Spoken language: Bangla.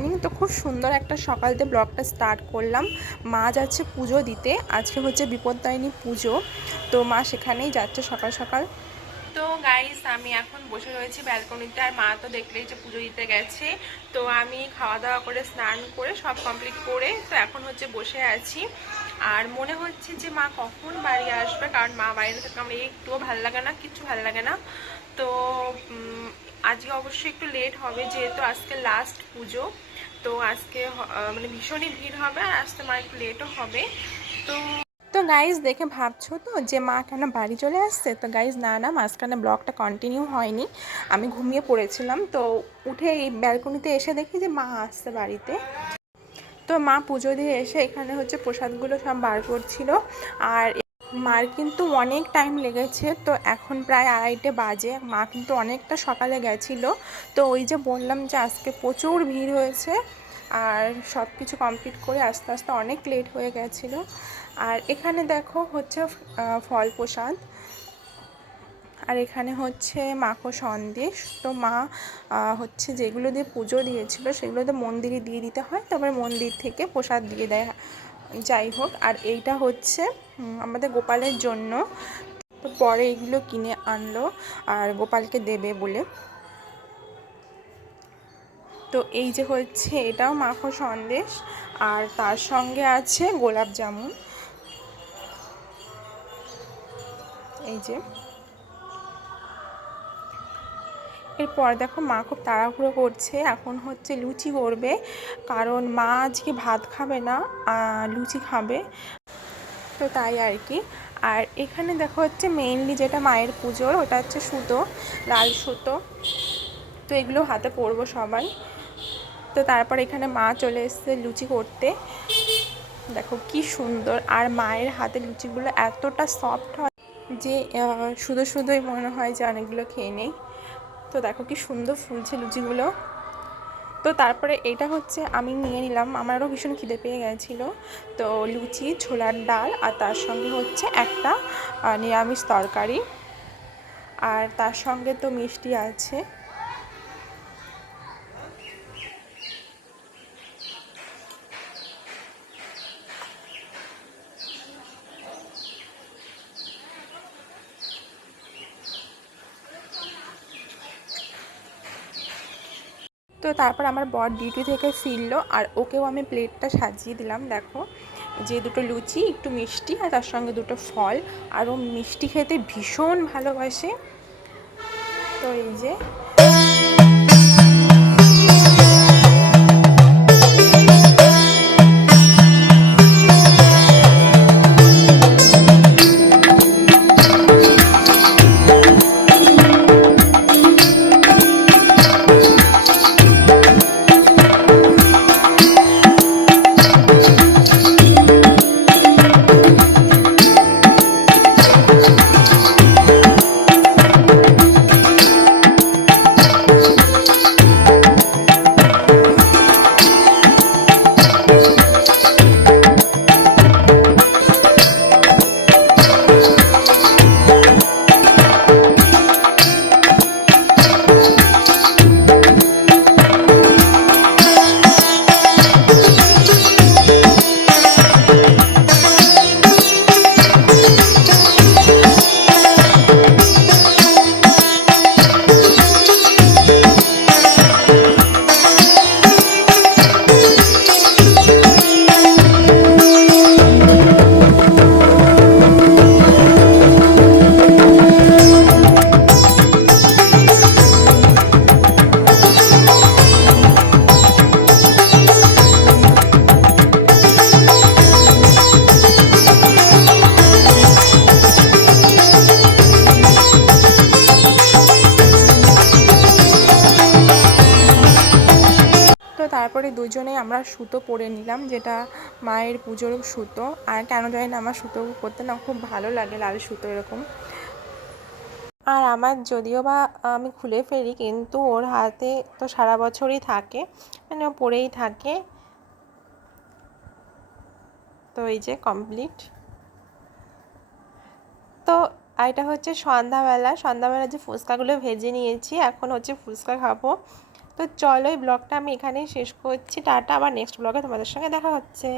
মর্নিং। তো খুব সুন্দর একটা সকাল দিয়ে ব্লগটা স্টার্ট করলাম। মা যাচ্ছে পুজো দিতে, আজকে হচ্ছে বিপত্তারিণী পুজো, তো মা সেখানেই যাচ্ছে সকাল সকাল। তো গাইস আমি এখন বসে রয়েছি ব্যালকনিতে, আর মা তো দেখলেই যে পুজো দিতে গেছে। তো আমি খাওয়া দাওয়া করে স্নান করে সব কমপ্লিট করে তো এখন হচ্ছে বসে আছি, আর মনে হচ্ছে যে মা কখন বাড়ি আসবে, কারণ মা বাইরে থেকে আমার একটুও ভালো লাগে না, কিচ্ছু ভালো লাগে না। তো আজকে অবশ্যই একটু লেট হবে, যেহেতু আজকে লাস্ট পুজো। তো আজকে মানে ভীষণই ভিড় হবে, আর আসতে মা একটু লেটও হবে। তো তো গাইজ দেখে ভাবছো তো যে মা কেন বাড়ি চলে আসছে, তো গাইজ না, মাঝখানে ব্লগটা কন্টিনিউ হয়নি, আমি ঘুমিয়ে পড়েছিলাম। তো উঠে এই ব্যালকনিতে এসে দেখি যে মা আসছে বাড়িতে। তো মা পুজো দিয়ে এসে এখানে হচ্ছে প্রসাদগুলো সব বার করছিল, আর মার কিন্তু অনেক টাইম লেগেছে। তো এখন প্রায় 2:30 বাজে, মা কিন্তু অনেকটা সকালে গেছিলো। তো ওই যে বললাম যে আজকে প্রচুর ভিড় হয়েছে, আর সব কিছু কমপ্লিট করে আস্তে আস্তে অনেক লেট হয়ে গেছিলো। আর এখানে দেখো হচ্ছে ফল প্রসাদ, আর এখানে হচ্ছে মাখো সন্দেশ। তো মা হচ্ছে যেগুলো দিয়ে পুজো দিয়েছিল সেগুলো তো মন্দিরে দিয়ে দিতে হয়, তারপরে মন্দির থেকে প্রসাদ দিয়ে দেয়, যাই হোক। আর এইটা হচ্ছে আমাদের গোপালের জন্য, তো পরে এগুলো কিনে আনলো আর গোপালকে দেবে বলে। তো এই যে হচ্ছে এটাও মাখো সন্দেশ, আর তার সঙ্গে আছে গোলাপ জামুন, এই যে। এরপর দেখো মা খুব তাড়াহুড়ো করছে, এখন হচ্ছে লুচি করবে, কারণ মা আজকে ভাত খাবে না, লুচি খাবে, তো তাই আর কি। আর এখানে দেখো হচ্ছে মেইনলি যেটা মায়ের পুজোর, ওটা হচ্ছে সুতো, লাল সুতো। তো এগুলো হাতে পরবো সবাই। তো তারপর এখানে মা চলে এসেছে লুচি করতে, দেখো কি সুন্দর। আর মায়ের হাতের লুচিগুলো এতটা সফট হয় যে শুধুই মনে হয় যে অনেকগুলো খেয়ে নেই। তো দেখো কি সুন্দর ফুলছে লুচিগুলো। তো তারপরে এটা হচ্ছে আমি নিয়ে নিলাম, আমারও ভীষণ খিদে পেয়ে গেছিলো। তো লুচি, ছোলার ডাল, আর তার সঙ্গে হচ্ছে একটা নিরামিষ তরকারি, আর তার সঙ্গে তো মিষ্টি আছে। তো তারপর আমার বর ডিউটি থেকে ফিরলো, আর ওকেও আমি প্লেটটা সাজিয়ে দিলাম। দেখো যে দুটো লুচি, একটু মিষ্টি, আর তার সঙ্গে দুটো ফল। আর ও মিষ্টি খেতে ভীষণ ভালোবাসে। তো এই যে তারপরে দুজনেই আমরা সুতো পরে নিলাম, যেটা মায়ের পুজোর সুতো। আর কেন জানি না আমার সুতো পরতে না খুব ভালো লাগে, লাল সুতো এরকম। আর আমার যদিও বা আমি খুলে ফেলি, কিন্তু ওর হাতে তো সারা বছরই থাকে, মানে ও পরেই থাকে। তো এই যে কমপ্লিট। তো এটা হচ্ছে সন্ধ্যাবেলা যে ফুচকাগুলো ভেজে নিয়েছি, এখন হচ্ছে ফুচকা খাবো। তো তো চলো এই ব্লগটা আমি এখানেই শেষ করছি। টাটা, আবার নেক্সট ব্লগে তোমাদের সঙ্গে দেখা হচ্ছে।